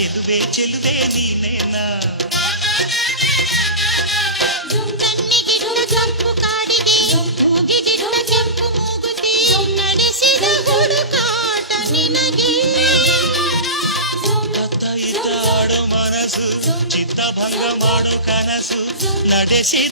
ಚೆಲುವೆ ಚೆಲುವೆ ನೀನೇನಾ ಕಣ್ಣಿಗಿಡುವ ಕೆಂಪು ಕಾಡಿಗೆ ಮೂಗಿಗಿಡುವ ಕೆಂಪು ಮೂಗುತಿ ನಡೆಸಿದ ಹುಡುಕಾಟ ನಿನಗೆ ಅತ್ತ ಇತ್ತ ಆಡೋ ಮನಸ್ಸು ಚಿತ್ತ ಭಂಗ ಮಾಡೋ ಕನಸು ನಡೆಸಿ